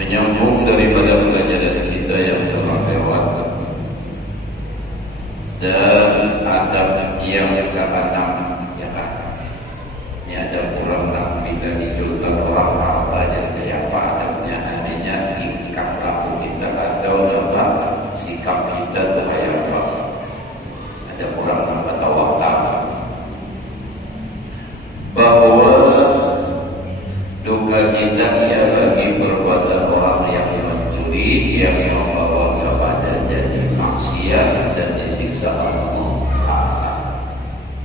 menyambung daripada pelajaran kita yang telah lewat, dan adab yang ke-6 ya kan. Ini ada kurang lebih dari juga orang apa jadi apa adabnya, adanya tingkah laku kita atau dalam sikap kita terhadap apa. Ada kurang apa tawakal, bahwa duka kita ia bagi perbuatan orang yang mencuri, yang membawa kepada jadi maksiat dan disiksa Allah.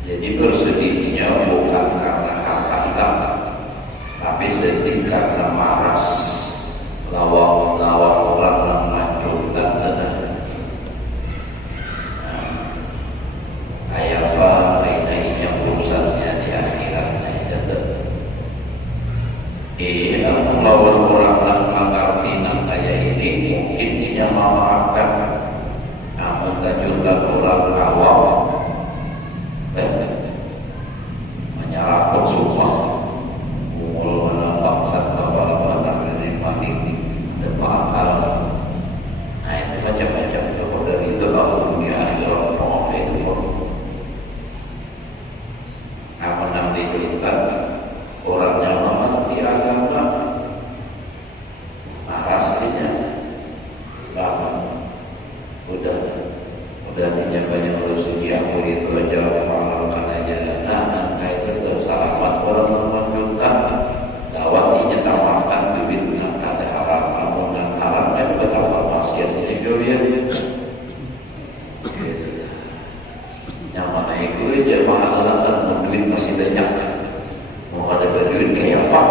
Jadi bersedihnya bukan karena harta hilang, tapi sedih karena maras lawan orang yang menghancurkan dan kayak apa kaitannya urusannya di akhirat. Lawan orang yang mengerti kayak ini mungkin dia memaafkan, namun tajukkan orang awam menyalahkan sumpah umul menambahkan sabar pada diri mati dan mahal. Nah itu macam-macam. Dari itu lalu dunia akhirat pengomong itu pun namun nanti diberitakan orang yang mengerti agama rasanya lama udah banyak rezeki aku itu aja mengamalkan aja. Nah itu selamat orang menunjukkan dawatinya tambahkan bibit dengan kata haram, namun dengan haramnya juga tambah maksiat ini dia yang mana itu aja mahal dan duit masih banyak, mau ada berduit kayak apa.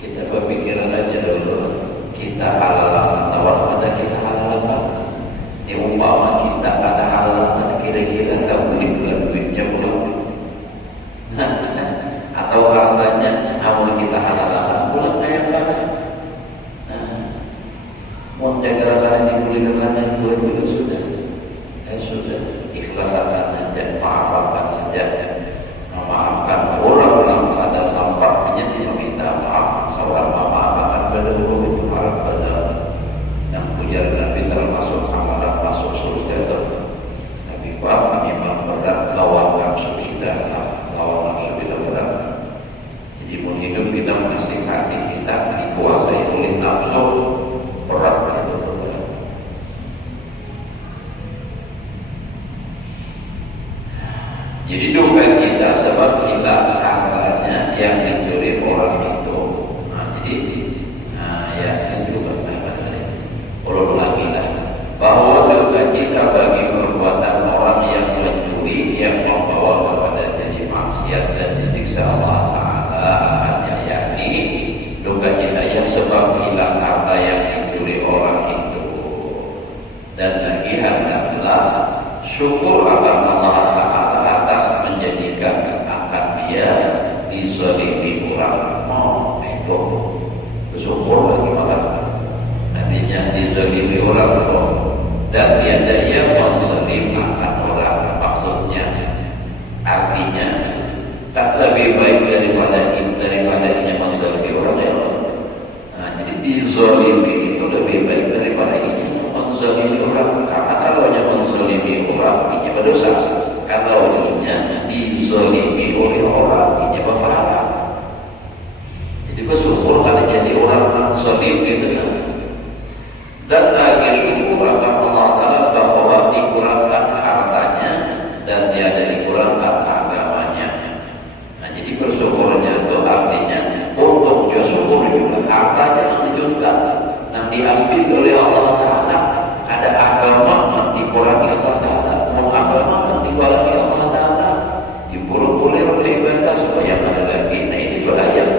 Kita berpikiran aja dulu, kita halal atau ada kita halal apa? Yang umpama kita ada halal, kira-kira tak beli duitnya belum? Atau hartanya, awal kita halal bulan kayak apa? Mau jaga-jaga dibelikan itu dulu sudah, sudah ikhlasakan aja, maafkan aja. Memaafkan orang-orang ada sampahnya dia minta maaf, saudara maafkan berdua itu harap pada yang punya Nabi termasuk sama masuk surga itu. Nabi Muhammad memang berat lawan nafsu kita, lawan nafsu kita berat. Jadi mau hidup kita mesti hati kita dikuasai oleh nafsu berat itu berat. Jadi duka kita sebab kita hartanya yang dicuri orang itu. Ya itu juga ulun lagi lah, bahwa duka kita bagi perbuatan orang yang mencuri, yang membawa kepada jadi maksiat dan disiksa Allah Taala. Hanya yakni duka kita ya sebab hilang harta yang dicuri orang itu. Dan lagi hendaklah syukur akan Allah Taala menjadikan akan dia dizalimi orang. Itu bersyukur lagi makan. Nantinya dizalimi orang itu, dan tiada yang menzalim akan orang. Maksudnya artinya tak lebih baik daripada ini menzalimi orang ya. Jadi dizalimi itu lebih baik daripada ini menzalimi orang. Karena kalau hanya menzalimi orang ini berdosa. Kalau ininya dizalimi oleh orang, ini berpahala. Jadi bersyukur kalau jadi orang zalim gitu kan. Dan lagi syukur akan Allah Taala bahwa dikurangkan hartanya dan tiada dikurangkan agamanya. Nah jadi bersyukurnya itu artinya untuk dia syukur juga hartanya yang dijual nanti diambil oleh Allah Taala. Ada agama yang dikurangi Allah Taala, mau agama dikurangi Allah Taala, diboleh oleh ibadah supaya ada lagi. Nah ini dua ayat.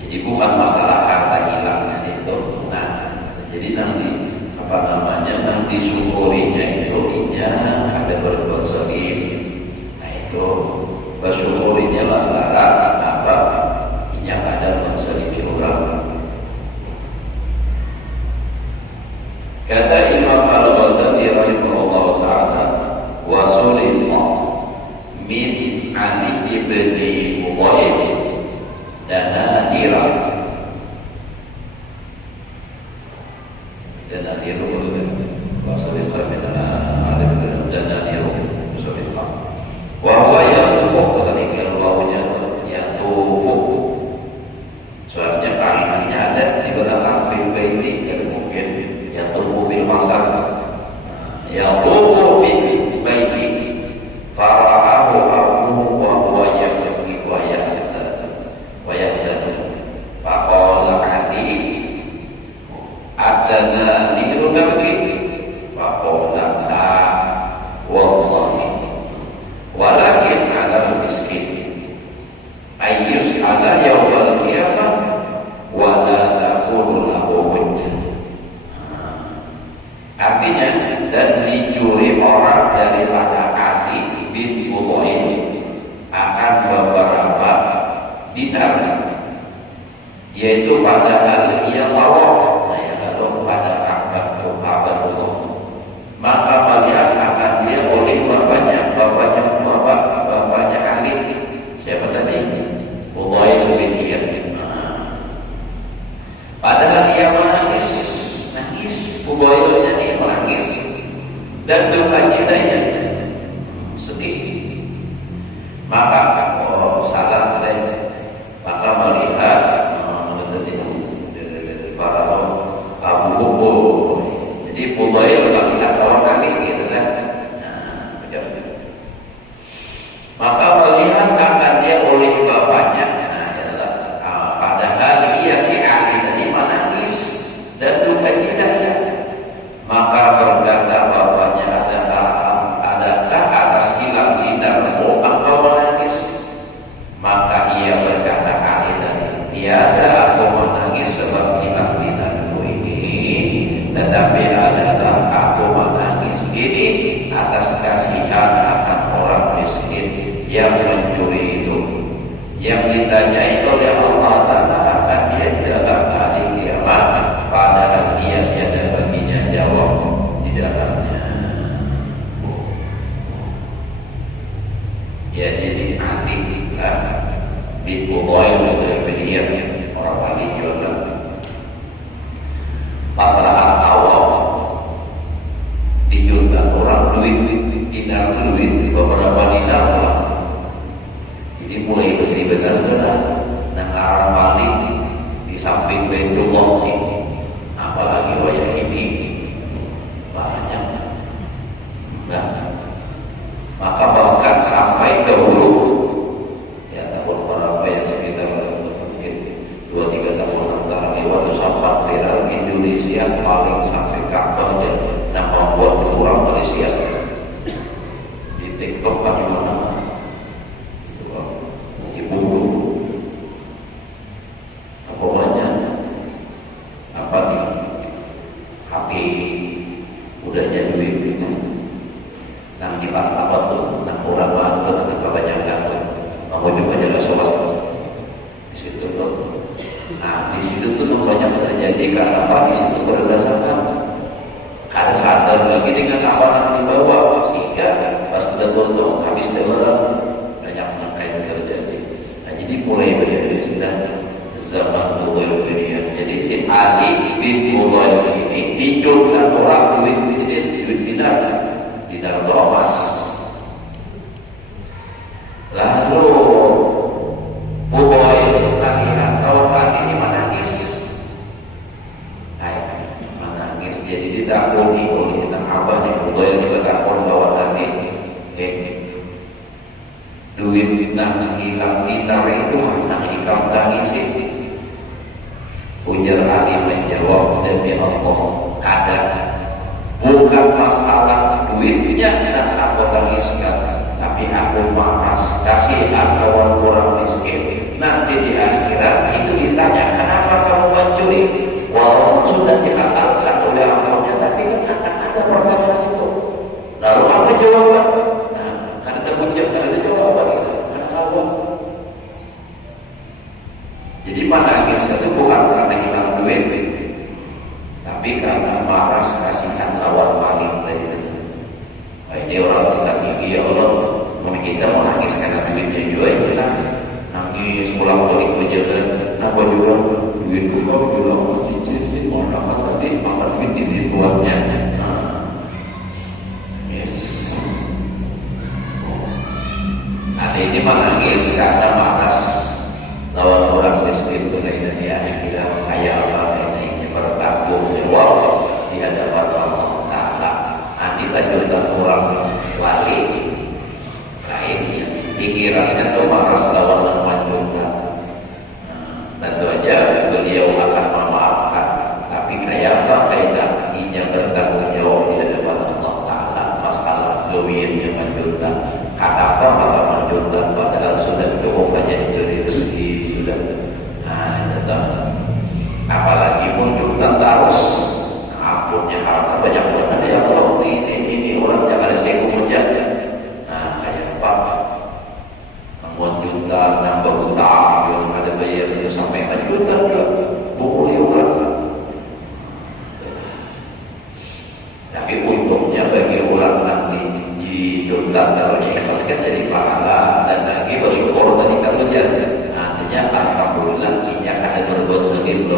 Jadi bukan masalah harta hilangnya itu. Nah, jadi nanti apa namanya nanti syukurinya itu inya ada berbuat zalim. Nah itu bersyukurinya lantaran apa? Inya ada menzalimi orang. Bahwa yang tufuk ketika baunya yang tufuk. Soalnya kalimatnya ada di belakang fil baiti yang mungkin yang tufuk bil masar. Yang tufuk bil baiti fara'ahu abuhu wa huwa yabki wa yahzan wa yahzan. Faqala ati adana li rubaki. Faqala la wallahi walakin ala miskin ayyus ala yawmal qiyamah wa la taqulu lahu wajh. Artinya dan dicuri orang daripada Adi bin Fudail akan beberapa dinar, yaitu pada hal ia lawak, kalau pada kabar maka melihat akan dia oleh bapaknya Ali. Siapa tadi? Fudail bin Iyad. Padahal dia menangis Fudailnya dia menangis dan duka citanya sedih. Maka salah maka melihat para Abu Bakar. Jadi Fudail melihat orang kali gitu kan. Maka melihat akan dia oleh bapaknya. Padahal ia si Ali tadi menangis dan duka citanya. Maka berkata bapaknya, adakah atas hilang dinarmu engkau menangis? Maka ia berkata Ali tadi, tiada aku menangis sebab hilang dinarmu ini, tetapi adalah aku menangis ini atas kasihan akan orang miskin yang mencuri itu, yang ditanyai oleh Allah Ta'ala akan dia dalam hari kiamat, padahal dia ada baginya jawab di dalamnya. Ya, jadi Ali bin Fudail bin Iyad orang wali juga pasrahan awal dijual orang duit dinar beberapa dinar lah. Jadi mulai dari benar-benar orang wali di samping Baitullah ini, apalagi wayah ini banyak. Nah, maka bahkan sampai dahulu ya tahun berapa ya, sekitar mungkin 2-3 tahun antara lewat sampai viral Indonesia paling sampai kabarnya nama buat orang Malaysia di TikTok kan mana ibu pokoknya apa nih HP udahnya duit itu nang di apa tuh nang orang bantu nanti kebanyakan tuh mau coba jaga sholat di situ tuh. Nah di situ tuh banyak terjadi karena apa? Di situ berdasarkan ada sadar lagi dengan apa yang dibawa sehingga pas betul-betul habis lebaran banyak yang terjadi. Nah jadi mulai dari sudah zaman Fudail bin Iyad. Jadi si Ali bin Fudail ini dijual orang duit dinar itu emas. Lalu Fudail melihat kawan ini menangis. Menangis jadi ditakuni oleh abah di Fudail juga takut bahwa tadi duit dinar hilang dinar itu anak ikam tangis. Ujar Ali menjawab, demi Allah kadang bukan masalah duitnya dan aku tangiskan, tapi aku malas kasihan kawan orang miskin. Nanti di akhirat itu ditanya, kenapa kamu mencuri? Walaupun sudah dihalalkan oleh Allahnya, tapi akan ada pertanyaan itu. Lalu apa jawaban? Nah, karena ada hujah, ada jawaban itu. Karena Allah. Jadi menangis itu bukan karena hilang duit, tapi karena malas kasihan lawan maling. Ini orang kita gigi ya Allah, mungkin kita mau nangis karena duitnya juga ya kita nangis pulang balik berjalan. Kenapa juga duit juga bilang cincin mau dapat tadi makan duit ini tuannya. Yes. ini menangis karena malas lawan orang bisnis itu kaitan ya kita kaya apa ini bertanggung jawab di hadapan Allah Taala. Kita juga orang wali lainnya pikirannya atau malas lawan memanjurkan. Tentu aja beliau akan memaafkan, tapi kayak apa kaitan ia bertanggung jawab di hadapan Allah Taala masalah duit yang manjurkan. Kata maka manjurkan padahal sudah cukup aja dari rezeki sudah. Tetap apalagi munculkan terus akunnya harta banyak banget ya kalau ini orang jangan ada seku aja. Kayak apa munculkan nambah utang yang ada bayar itu sampai juta boleh orang. Tapi untungnya bagi orang nanti dijual taruhnya ikhlas kan jadi pahala dan lagi bersyukur tadi kalau jadi artinya alhamdulillah ini akan ada berbuat sedikit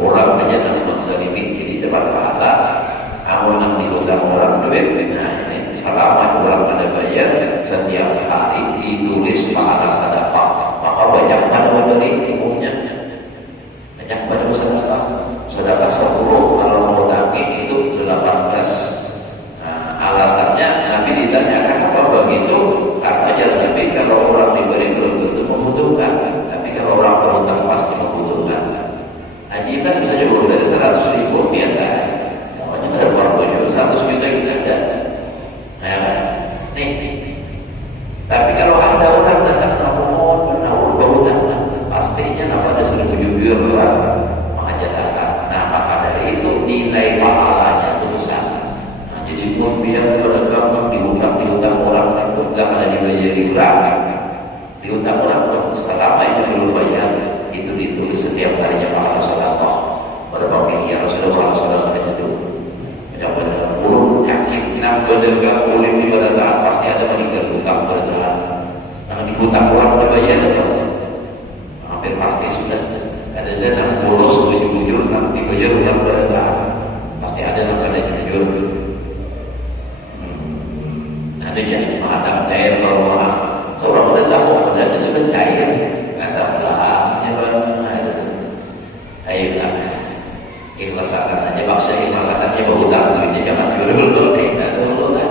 orang aja nanti bangsa ini di depan pahala awal nanti utang orang duit. Ini selama orang pada bayar setiap hari ditulis pahala sedekah maka banyak pada memberi ilmunya banyak pada sedekah 10 kalau mau daging itu 18. Alasannya Nabi ditanyakan apa begitu karena jalan Nabi kalau orang diberi belum tentu membutuhkan, tapi kalau orang berhutang pasti membutuhkan. Haji kan bisa juga dari 100.000 biasa, pokoknya dari orang 100 juta kita ada. Nih. Tapi kalau ada orang datang mohon menawar berhutang, pastinya ada 1.000 orang mengajarkan. Nah maka dari itu nilai pahalanya itu besar. Jadi pun dia beragam dihutang orang itu tidak ada dibayar orang selama itu belum bayar itu ditulis setiap harinya pahala sedekah berapa miliar Rasulullah itu benar-benar puluh yakin benar boleh ibadah pasti ada meninggal hutang benar karena dihutang orang berbayar hampir pasti sudah ada yang bolos bujur nanti dibayar orang benar pasti ada yang jujur. Ada yang menghadap cair kalau seorang sudah tahu dan sudah cair asal salahnya ayolah ikhlasakan aja maksudnya ikhlasakan aja berhutang duitnya jangan dulu dulu lah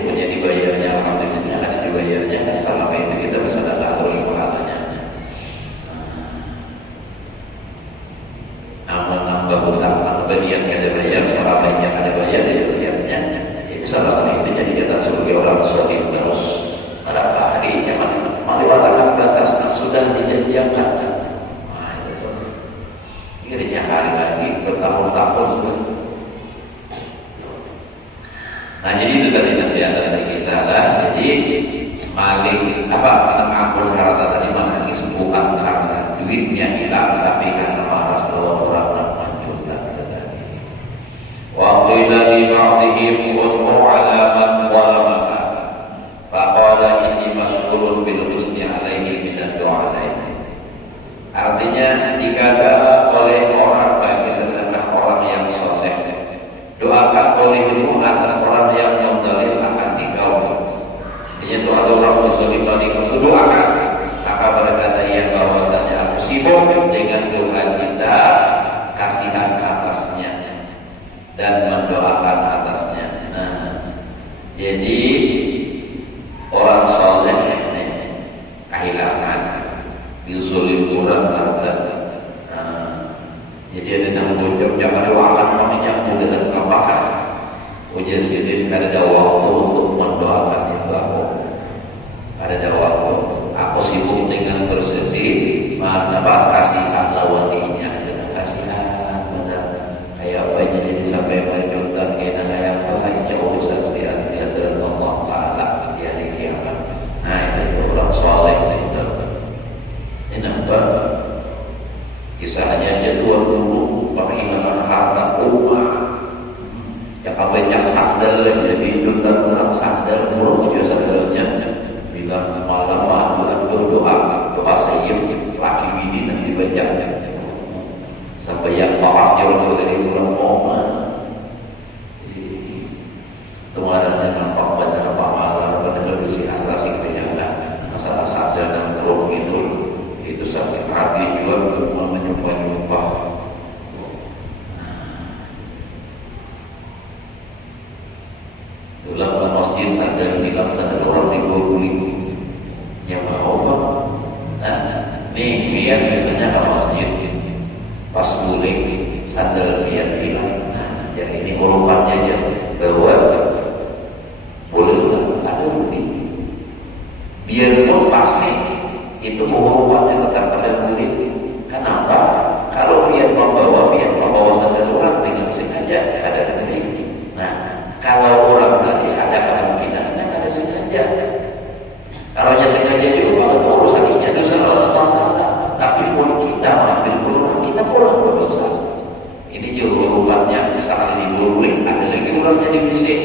punya dibayarnya alhamdulillah ada dibayarnya kan selama itu kita bisa datang terus pahalanya. Namun nambah hutang nambah niat ada bayar selama yang ada bayar itu niatnya salah satu itu jadi kita sebagai orang soleh terus pada hari zaman melewatkan batas sudah dijanjikan. Akhirnya hari lagi bertahun-tahun sudah. Nah jadi itu tadi nanti atas kisah lah. Jadi maling mengampun harta tadi menangis bukan karena duitnya hilang tapi karena malas lawan orang menunjukkan. Wa qila li ba'dihim qul ala man zalamaka faqala inni mas'ulun bil husni alaihi min ad-du'a alaihi. Artinya dikata oleh orang bagi setengah orang yang soleh doakan olehmu atas orang yang menzalim akan dikau. Ini doa orang muslim tadi kamu doakan maka berkata ia bahwasanya aku sibuk dengan doa kita kasihan atasnya dan mendoakan atasnya. Jadi orang soleh kehilangan disulit kurang harta. Jadi ada yang mengucap jangan doakan namanya mudah apakah ujian sidin kada ada waktu untuk mendoakan yang baru. Ada waktu aku sibuk dengan bersedih kasih lawannya dengan kasihan benar kayak apa jadi sampai berjuta kita kayak apa hanya urusan setiap dia dengan Allah Taala di hari kiamat. Itu orang soleh itu. Ini apa? Kisahnya aja dulu penghilangan harta umat. Yang apa yang sakdal jadi itu Nih lihat biasanya ke masjid pas mulai sandal lihat hilang. Nah, jadi ini urutannya aja bahwa boleh ada bukti. Biarpun pasti itu urutannya tetap pada bukti. Kenapa? Kalau dia membawa sandal orang dengan sengaja ada bukti. Nah, kalau orang tadi ada kemungkinan ada sengaja. Kalau dia sengaja juga itu urusannya dosa Allah. Tapi pun kita mengambil peluang kita pulang berdosa. Ini juga urutannya misalnya diburuin ada lagi orang jadi bisik.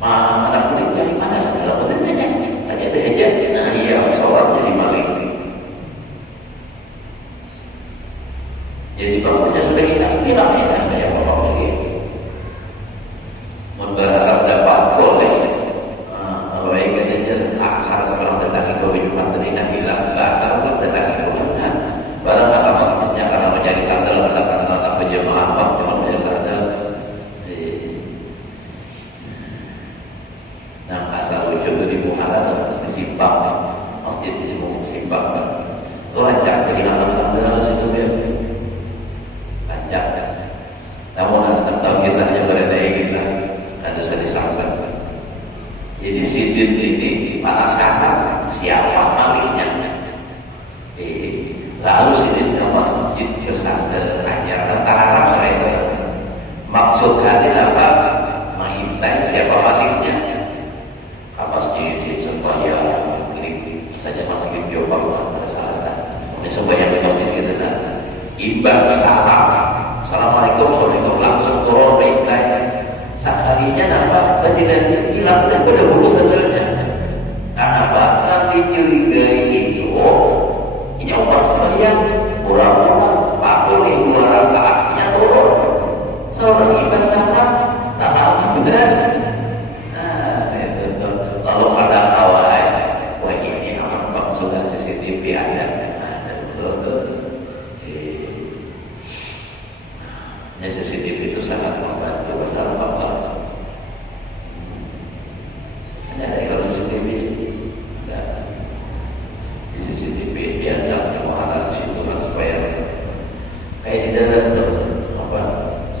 Mana kulit dari mana segala betulnya tanya aja. Nah iya sholat jadi maling. Jadi bapaknya sudah hilang kayak bapak lagi. Berharap dapat boleh. Kalau ingin asal sekarang tentang itu Jumat terlihat hilang. Asal tentang itu barang kata masjidnya karena menjadi sandal karena berjamaah cuma menjadi sandal. Nah asal wujud dari muhalat disimpang masjid disimpang itu lancar kehilangan sandal situ dia lancar. Namun anda tahu kisahnya berada kita ada saya disangsa. Jadi sidin ini panas kasar siapa malingnya? Lalu sidinnya masjid kesasar hanya tentara mereka. Maksud hati apa? Mengintai siapa malingnya? Apa masjid sembahyang klik saja makin jawab pada saat ini sembahyang di masjid kita dan ibadah salam. Assalamualaikum warahmatullahi langsung turun baik-baik. Sekalinya nampak bajikannya hilang dah pada bulu sandalnya. Kenapa? Nanti curigai itu ini obat sembahyang orang-orang boleh 2 rakaatnya turun. Seorang ibadah salam tak tahu benar. Nah, itu lalu pada awal wah ini nampak sudah CCTV ada. CCTV itu sangat membantu dalam apa? Hanya ada kalau CCTV ada di CCTV dia ada muara di situ kan supaya kayak di dalam apa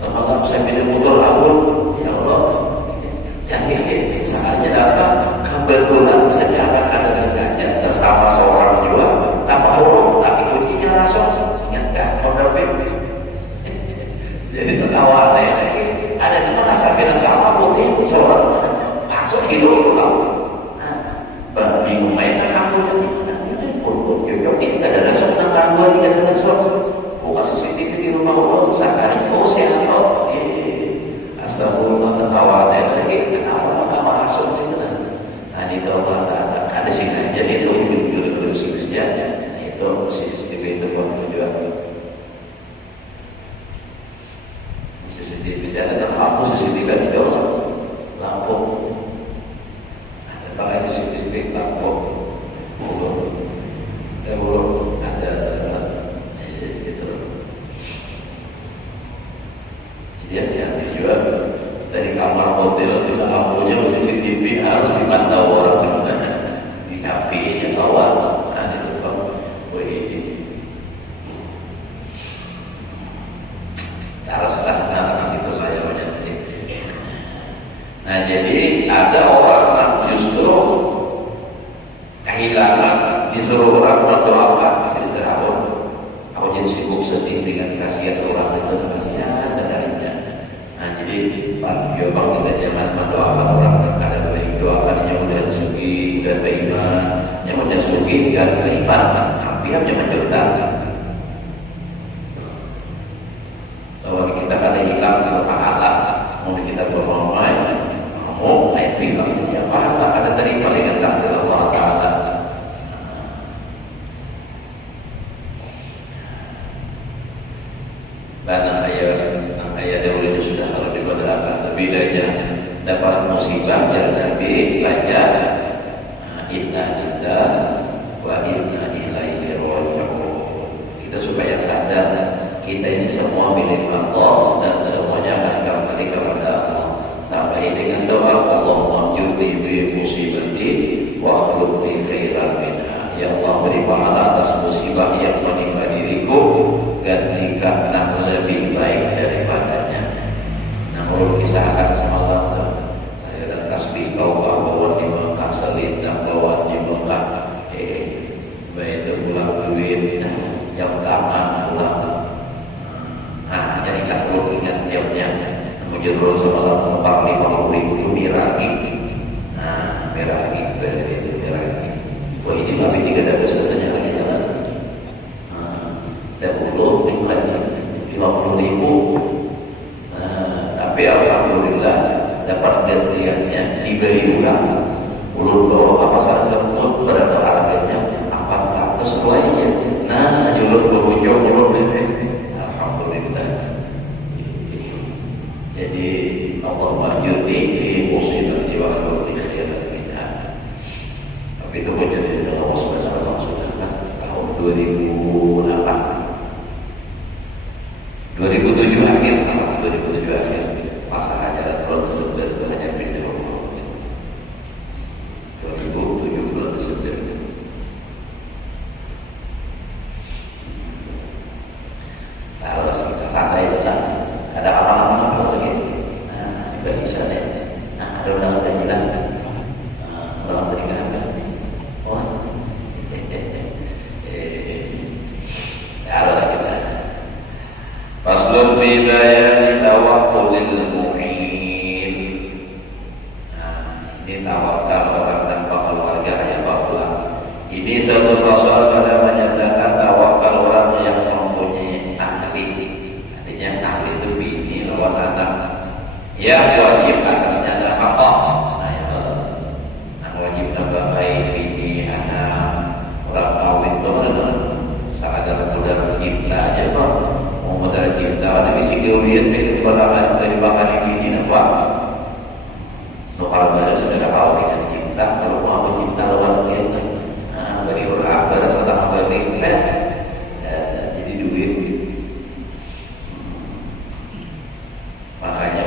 semalam saya bisa motor awal ya Allah jadi saatnya dapat kebetulan secara kada sengaja sesama seorang jiwa tanpa orang tapi kuncinya langsung ingat kan order payment. Jadi tertawa lagi ada di mana sampai sama boleh sholat masuk hidup itu tahu. Nah, bingung main aku tadi itu pun ini ada rasa tentang gangguan ini ada rasa. Oh CCTV di rumah Allah sakari oh saya tahu. Astagfirullah tertawa lagi kenapa kamu masuk sini? Nah itu Allah ada sih jadi itu jujur sih itu CCTV itu juga. CCTV ada lampu CCTV kan tidak lampu ada pakai CCTV lampu belum ada itu jadi hati-hati juga dari kamar hotel juga lampunya CCTV harus dipantau orang di kafe-nya bawah ada itu nah jadi ada orang yang justru kehilangan disuruh orang berdoakan pasti terawih. Aku jadi sibuk sedih dengan kasihan orang itu kasihan dan lainnya. Nah jadi Pak Yobang kita jangan mendoakan orang ada baik doakan yang udah sugi udah beriman yang udah sugi dan beriman hampir jangan jauh bahwa kita kada hilang kalau pahala mau kita bermain mau ayat bilang ya pahala ada terima dengan takdir Allah Taala. Dan ayat dahulu sudah kalau dibacakan lebih dari dapat musibah yang Nabi baca inna lillahi wa inna ilaihi raji'un. Kita supaya sadar kita ini semua milik Allah dan semuanya akan kembali kepada Allah. Tambahin dengan doa Allahumma jurni bi musibati wa khulubni khairan minha. Ya Allah, beri pahala atas musibah yang menimpa diriku, gantikanlah lebih baik daripadanya. Nah, menurut kisah semalam dan tasbih kau bawa di Mekah, selintang bawa di Mekah, baik pulang duit, jam tangan pulang. Nah, jadi kan perlu ingat tiapnya. Mujurul semalam Mekah 50.000 itu miragi. Nah, miragi itu miragi. Wah, ini tapi tidak ada selesainya lagi jalan. Dahulu tinggalnya 50.000. Tapi alhamdulillah dapat gantiannya diberi ulang. Ulun bawa apa saja tersebut berapa harganya? 400 lainnya. Nah, julur ke ujung julur beli. Alhamdulillah. Jadi Allah majurni di musibah di waktu di khairan minha. Tapi itu menjadi dalam waspada sudah kan tahun 2008, 2007 akhir, 2007 akhir masa ajaran bulan Desember itu hanya pindah 2007 bulan Desember. Harus bisa santai lah. Ada apa-apa lagi? Nah, juga bisa deh. Nah, ada undang-undang hilang kan? Orang berikan kan? Oh, harus bisa. Faslun bi bayani tawakkul mu'in. Nah, ini tawakal orang tanpa keluarga ya Bapak. Ini satu pasal pada menyatakan tawakal orang yang mempunyai ahli. Artinya ahli itu bini lawan anak. Yang wajib atasnya nafkah. Nah, ya nah, wajib nafkahi bini anak. Orang kawin benar sadar sudah cinta aja Pak. Mau modal cinta ada misi kemudian begitu bakalan dari bakal bini nampak. Soal pada saudara kawin dengan cinta, kalau mau cinta lawan kita. Nah, bagi orang berasa tak beri jadi duit. Makanya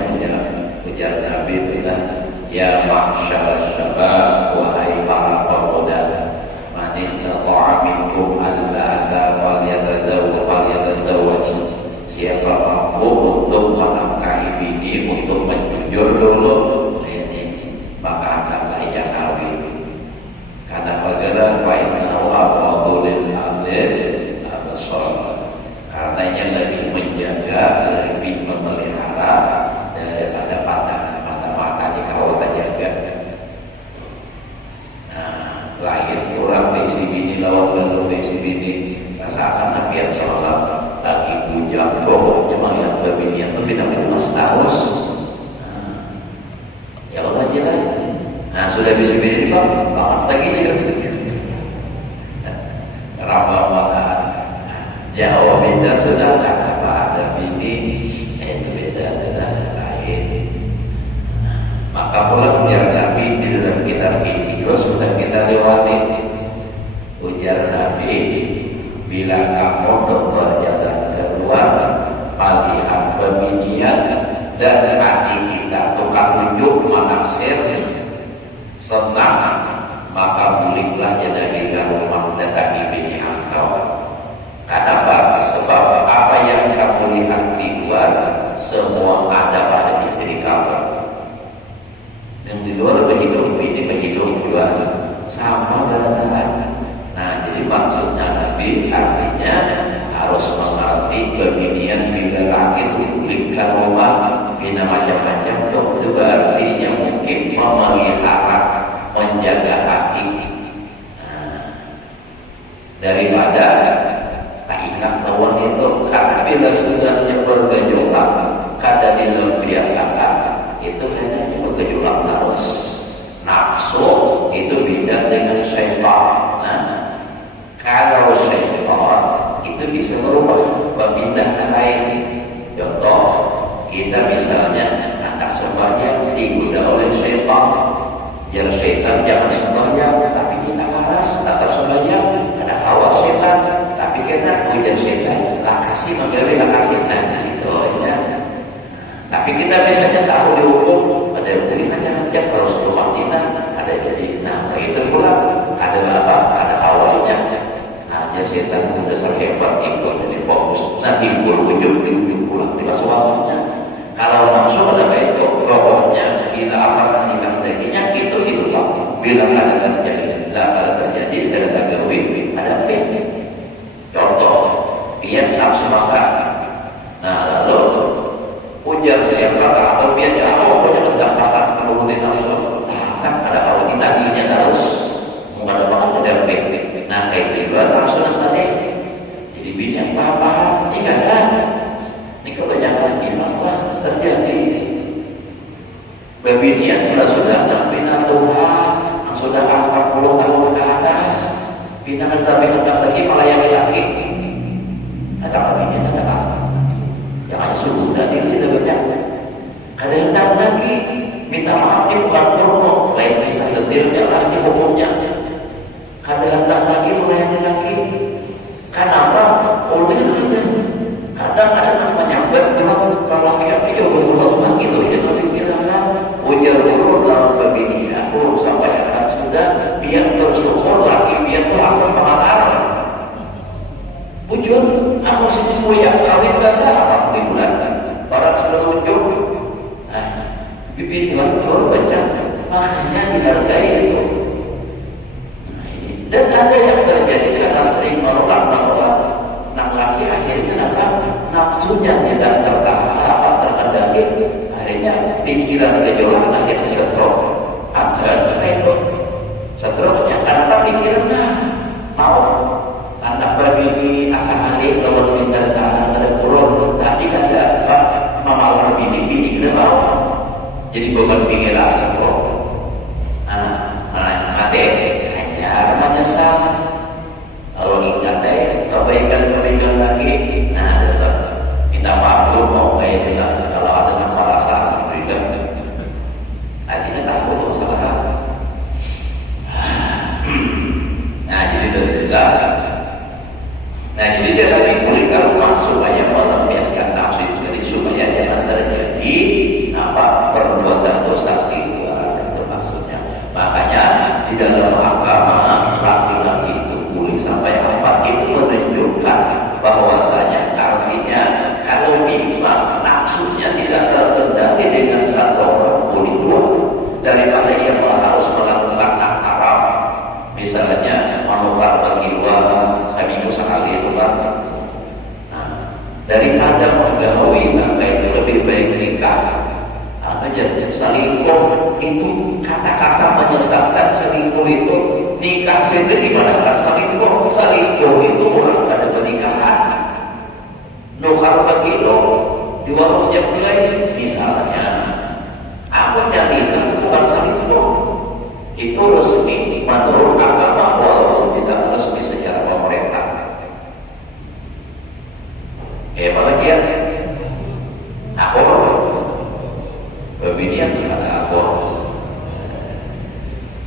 ujar Nabi bilang, ya ma'syar syabab, wahai para pemuda, man istata'a minkum alla falyatazawwaj. Siapa mampu untuk menafkahi bini, untuk menjujur dulu ini, maka hendaklah ia kawin. Karena pergerak fa'innahu aqradu lil absar. Karena yang lebih menjaga, lebih memelihara daripada mata-mata di kawat jaga. Nah, lahir orang besi bini lawan lalu besi bini, rasakan Nabi yang sholat lagi bujang dong, cuma lihat bebinian itu kita mas harus. Ya Allah jelas. Nah, sudah besi bini Pak, banget lagi nih. Ramadan. Jauh beda sudah apa ada bini, itu beda sudah lain. Maka pula biar Nabi di dalam kitab video sudah kita lewati. Ujar Nabi, bila kamu berjalan keluar, melihat pembinian dan hati kita tukang tunjuk menaksir senang, maka miliklah jadilah rumah datangi bini engkau. Kenapa? Sebab apa yang kamu lihat di luar semua ada pada istri kamu. Yang di luar berhidup ini berhidup juga sama berantakan. Nah, jadi maksudnya Nabi artinya harus mengerti kebinian bila laki itu diberikan rumah bina macam-macam itu berarti mungkin memelihara, menjaga hati. Nah, daripada tak ingat lawan itu, karena bila susahnya bergejolak kada dilembiasakan itu hanya bergejolak terus. Nafsu itu beda dengan syaitan. Nah, kalau syaitan itu bisa merubah pemindahan lain. Contoh, kita misalnya anak sembahyang digoda oleh syaitan. Jangan syaitan jangan sembahyang, tapi kita malas tetap sembahyang. Ada hawa syaitan, tapi kita ujar syaitan, lah kasih menggawe lah kasih situ ya. Tapi kita biasanya tahu dihukum ada yang pilihannya kalau seluruh Madinah ada jadi. Nah, itu pula ada apa? Ada hawa bila ada terjadi, kalau terjadi ada tagawi, ada P. Contoh, dia nafsu makan. Nah lalu ujar siapa atau dia jauh punya kedapatan kemudian nafsu, tak ada kalau ditaginya terus, mau ada makan ada P. Nah kayak juga nafsu nanti. Jadi bini apa-apa, jika ada. Ini kebanyakan iman terjadi. Bebinian sudah bina Tuhan, sudah 40 tahun ke atas, bina hendak lagi melayani laki. Ada bebinian ada apa? Yang hanya sudah diri banyak. Ada hendak lagi minta maaf dia bukan perlu, lain bisa detailnya lah di hukumnya. Ada hendak lagi melayani laki. Kenapa? Oleh kadang ada menyambut kalau dia berbuat Tuhan itu dia memikirkan ujar dulu dalam babininya sampai akan sudah dia bersyukur lagi dia tuh akan mengalar ujung aku sini semua kawin dasar apa di bulan orang sudah ujung bibit betul banyak makanya dihargai itu dan ada yang terjadi karena sering menolak nak laki akhirnya nafsunya tidak terkendali, akhirnya pikiran gejolak akhirnya stroke. Ada itu stroke-nya karena pikirannya mau anak berbini asal alih kalau minta saran ada kurang, tapi ada mama orang bini kita mau jadi beban pikiran stroke. Mati hanya menyesal. Kalau ingat kebaikan lagi, nah ada kita maklum mau kayak bilang kalau ada yang merasa tidak, akhirnya takut salah. Nah jadi itu juga. Nah jadi dia tadi pulihkan rumah supaya melampiaskan nafsu itu, jadi supaya jangan terjadi perbuatan dosa itu maksudnya. Makanya di dalam agama laki-laki itu boleh sampai apa itu menunjukkan bahwasanya artinya kalau memang nafsunya tidak terkendali dengan satu orang boleh dua daripada yang harus melakukan haram, misalnya menukar berjiwa seminggu sekali itu kan. Daripada menggawi sampai itu lebih baik nikah. Jadi selingkuh itu kata-kata menyesatkan. Selingkuh itu nikah sendiri mana kan selingkuh itu orang ada pernikahan nukar kilo di warungnya mulai misalnya aku nyarikan bukan selingkuh itu resmi menurut agama walaupun tidak resmi secara pemerintah. Apalagi ya aku Babinian ada aku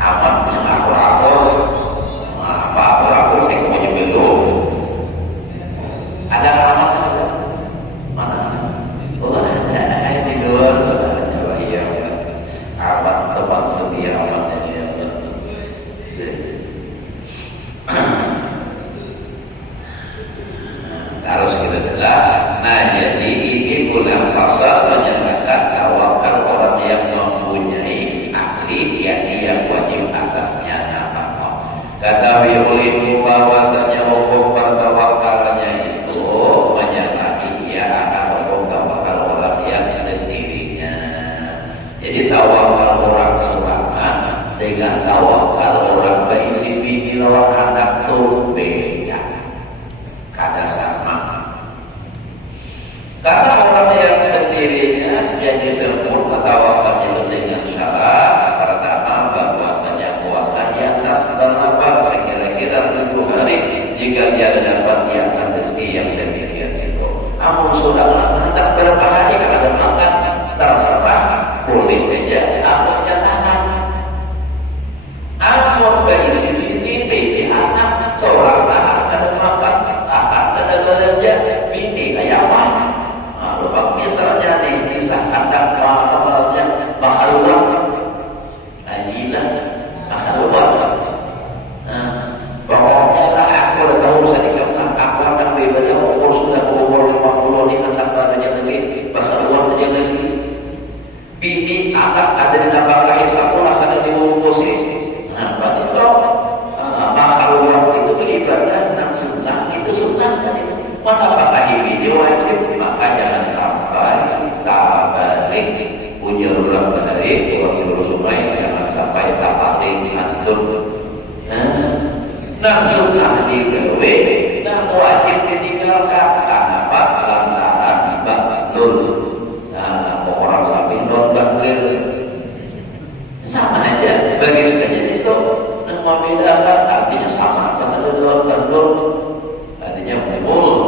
amat yang aku apa saya punya belum ada amat mana ada di luar saudara iya amat tempat setia amat ini harus kita telah. Nah jadi ini bulan fasal menyatakan tawakal orang yang mempunyai ahli yakni yang wajib atasnya nafkah. Ketahui olehmu bahwasanya hukum bertawakalnya itu menyertai ia akan hukum tawakal orang yang sendirinya. Jadi tawakal orang sorangan dengan tawakal orang berisi bini lawan anak tuh beda. Kada sama. Karena orang yang sendirinya jadi sempurna tawakal itu dengan syarat pertama bahwasanya puasanya atas berlapar sekira-kira 7 hari. Jika dia dapat dia akan rezeki yang demikian itu. Amun sudah hendak berapa hari kalau ada makan terserah boleh saja aku nyatakan. Amun berisi bini berisi anak seorang digawe nah wajib ditinggalkan kenapa lantaran bahlul. Nah orang lebih non bahlul sama aja baris kecil itu nah membedakan artinya sama bahlul non bahlul artinya umum.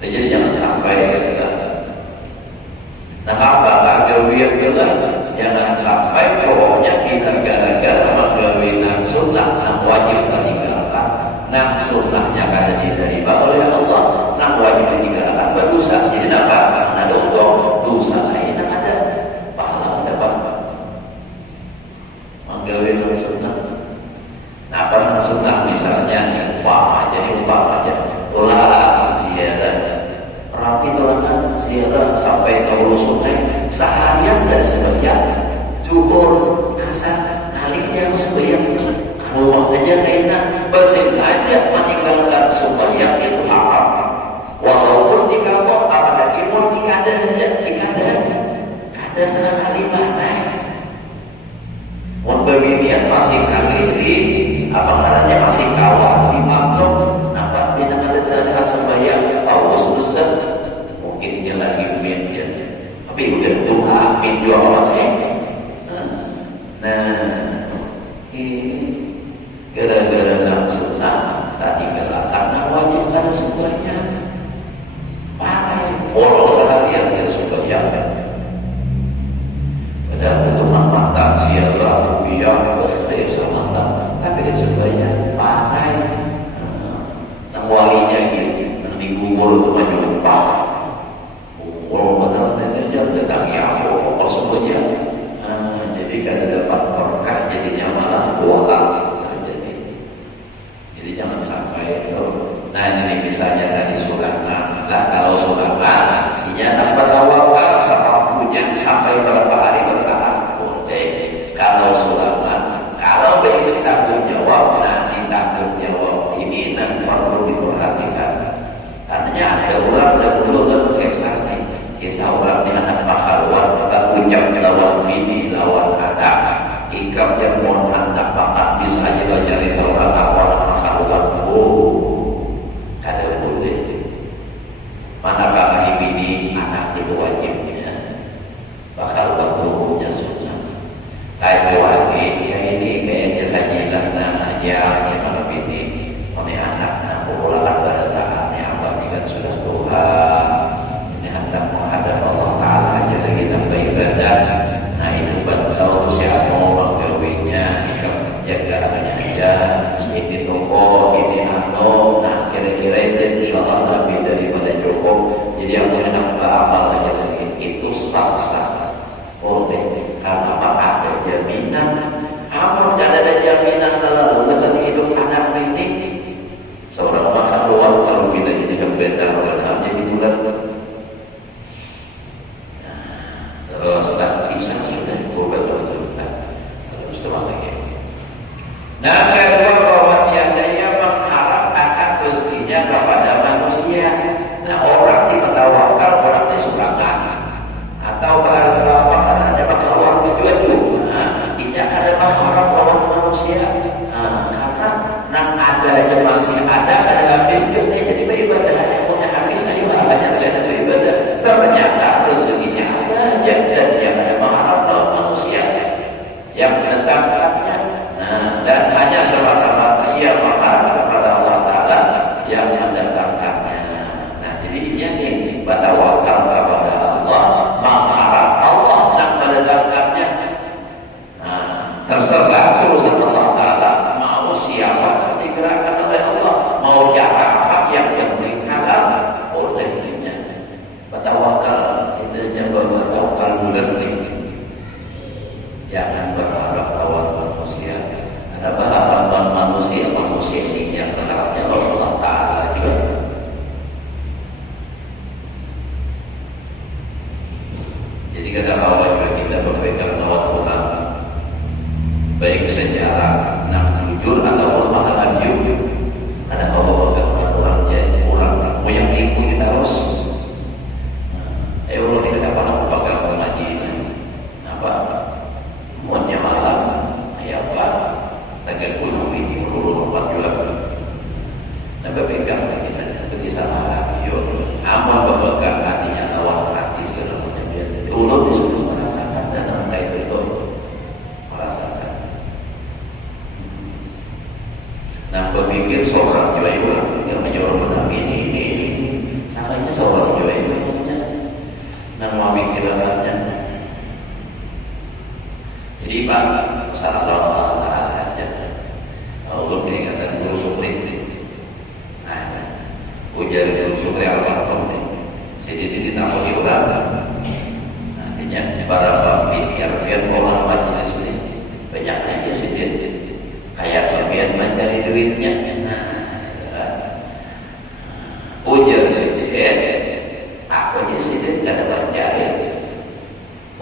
Jadi jangan sampai nah apakah gawian bilang jangan sampai pokoknya kita gara-gara menggawian sunnah nah wajib ditinggalkan nah sunnahnya kada diterima oleh Allah nah wajib ditinggalkan berdosa jadi apa? Ada untuk dosa saya tidak ada pahala dapat menggawian sunnah. Nah apa sunnah misalnya umpama jadi umpama aja ulah ziarah rapi tolakan ziarah sampai ke hulu sungai seharian dari sebagian zuhur asar naliknya harus bayar kalau aja enak bersih saja meninggalkan sembahyang itu haram walaupun di kantor apalagi mau dikada kada sekali mana mau pemilihan masih kali di apa namanya masih kawal di maklum nampak tidak ada sembahyang Allah besar mungkin dia lagi min ya tapi udah doa min dua orang saya nah ini gara-gara susah tadi bela karena wajib karena semuanya pakai kalau seharian dia sembahyang ada itu mantan siapa rupiah berkait sama tapi kan sembahyang pakai walinya gitu nanti kubur itu menyumpah kubur benar saja datangi aku persebutnya jadi kada dapat berkah jadinya malah kualat jadi jangan sampai itu nah ini misalnya tadi sulama lah kalau sulama dia dapat tawakal punya sampai berapa hari bertahan boleh kalau sulama kalau berisi tanggung jawab nah di tanggung jawab ini dan perlu diperhatikan karena ada ular dan bulu dan kisah orang di anak pahlawan ucap lawan bini lawan anak ikam yang mohon anak pakat bisa aja belajar seorang awal pahlawan kada boleh manakah bini anak itu wajibnya pahlawan hukumnya susah kayak wajib ya ini kayak jalan-jalan nah aja yang mana bini oleh anak nah pokoknya pada taatnya abah ini kan sudah Tuhan ini hendak menghadap Allah Ta'ala aja lagi tambah ibadah nah itu bangsa siapa orang gawinya jaga aja ini toko ini ano nah kira-kira itu insyaAllah lebih daripada cukup jadi aku hendak beramal aja lagi itu sah-sah boleh karena apa ada jaminan apa tidak ada jaminan dalam urusan hidup anak ini seorang makhluk kalau kita jadi hambatan orang jadi bulan terus sudah bisa sudah betul terus setelah lagi nah kedua bahwa tiada yang mengharap akan rezekinya kepada manusia nah orang ditawakal orang disulangkan atau apa ada makhluk juga tidak ada makhluk lawan manusia karena nang ada yang masih ada kada habis biasanya jadi beribadah hanya punya habis aja hanya ada beribadah ternyata rezekinya ada dan yang ada mengharap lawan manusia yang menetapkannya dan hanya semata-mata ia mengharap kepada Allah Ta'ala yang mendatangkannya nah jadi ini bertawakal kepada Allah mengharap Allah yang mendatangkannya terserah urusan Allah Ta'ala mau siapa digerakkan oleh Allah mau cara apa yang penting halal olehnya bertawakal itu yang bertawakal mengerti jangan berharap lawan manusia ada berharap manusia ini yang berharapnya Allah Ta'ala juga jadi kata Allah juga kita berpegang lawan Tuhan baik secara jujur atau mahalan jujur ada Allah orang yang ikut kita harus Allah tidak dapat mengaji apa ibaratnya. Jadi Pak, sallallahu alaihi wasallam Allah diingatkan guru Sukri. Nah, ujar guru Sukri apa-apa sedikit tahu di orang. Artinya para pemimpin orang majelis ini banyak aja sedikit kayak bagian mencari duitnya. Ujar sedikit, aku aja sedikit kada mencari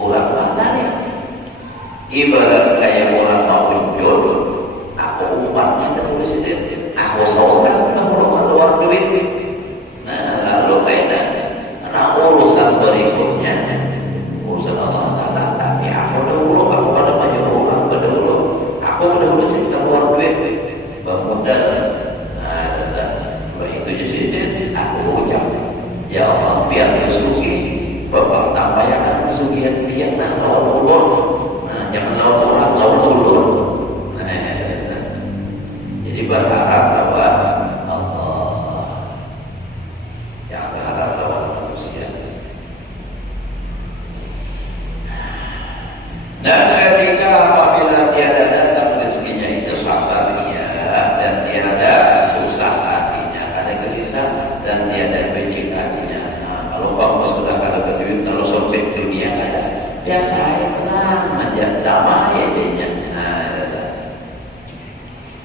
orang materi. Ibarat kayak orang mau unjul, aku umpatnya dahulu sedikit, aku saukan dahulu keluar duit. Nah lalu kaitan, nah urusan berikutnya urusan Allah Taala. Tapi aku dahulu, aku pada maju orang dahulu, aku dahulu sih keluar duit, bermodal. Nah itu je sedikit, aku ucap, ya Allah biar bersugi, bapak tampayakan kesugihan dia. Nah lawan ulur. Jangan lawan orang, lawan ulur. Jadi berharap bahwa Allah yang berharap lawan manusia. Dan ketika apabila tiada datang rezekinya itu sabarnya, dan tiada susah hatinya, ada gelisah dan tiada benci hatinya. Nah, kalau bapak sudah ada duit, kalau sobek dunia ada, ya saya tenang aja, damai aja.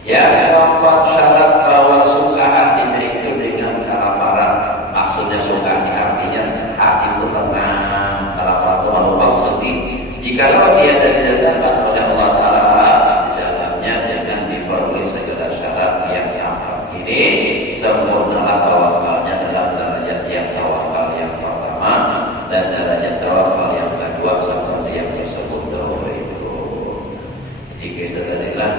Ya keempat syarat bahwa suka hatinya itu dengan kelaparan. Maksudnya suka artinya hati itu tenang, kelaparan itu malu sedih. Jikalau dia didatangkan oleh Allah Taala di dalamnya jangan diperoleh segala syarat yang tampak ini, sempurnalah tawakalnya dalam derajat yang tawakal yang pertama dan derajat tawakal yang kedua seperti yang disebut dahulu itu. Jadi kita tadilah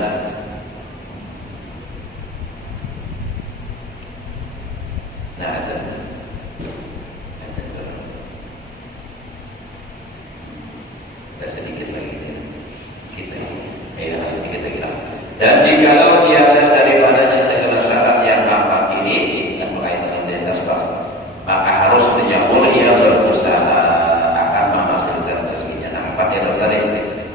dan jikalau tiada daripadanya segala syarat yang nampak ini dan berkaitan dengan tasbih, maka harus dijawab ia berusaha akan menghasilkan rezekinya. Nampak di atas tadi.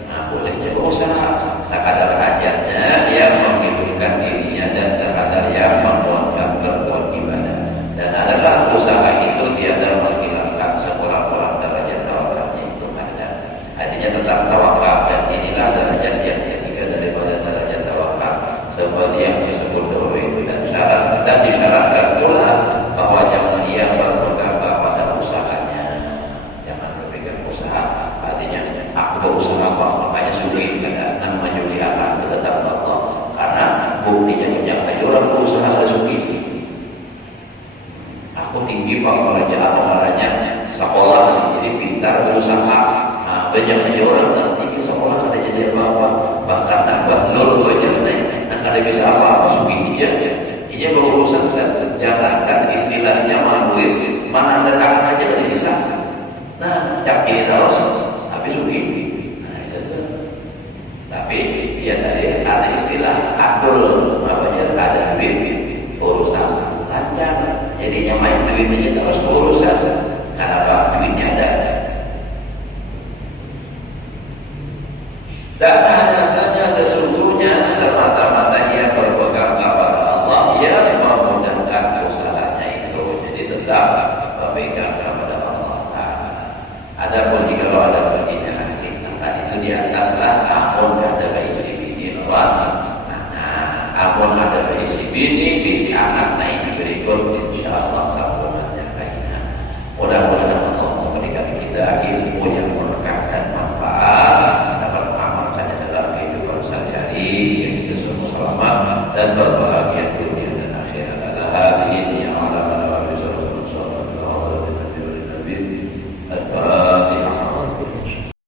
Nah, bolehnya berusaha sekadar hajatnya yang menghidupkan dirinya dan sekadar yang membuatkan berbuat ibadah. Dan adalah usaha itu tiada menghilangkan sekurang-kurang derajat tawakalnya itu ada. Artinya tentang tawakal dan inilah derajat yang ketiga daripada derajat tawakal seperti yang disebut dahulu itu dan disyaratkan pula bahwa jangan ia berpegang pada usahanya. Jangan berpegang usaha. Artinya aku berusaha apa makanya sulit kada namanya juli akan tetap Allah karena buktinya punya orang berusaha ada sulit. Aku tinggi pelajaranya sekolah jadi pintar berusaha. Nah, banyak aja orang nanti sekolah ada jadi apa-apa bahkan nambah nol aja nah kada bisa apa-apa sugi dia berurusan jalankan istilahnya manulis mana ada akan aja kada bisa. Nah yang ini terus tapi sugi. Nah itu tapi ya tadi ada istilah adul namanya ada duit urusan lancar. Jadinya main duitnya terus urusan. Kenapa? Duitnya ada. Dan hanya saja sesungguhnya semata-mata ia berpegang kepada Allah yang memudahkan usahanya itu. Jadi tetap berpegang kepada Allah Ta'ala. Adapun jika ada baginya tentang itu di ataslah ampun ada baisi bini ampun ada baisi bini bisi anak. Nah ini berikut insyaallah sempurnanya kainnya. Mudah-mudahan Allah memberikan kita ilmu yang berkah dan manfaat dapat mengamalkannya dalam kehidupan sehari-hari yang kita semua selamat dan berbahagia.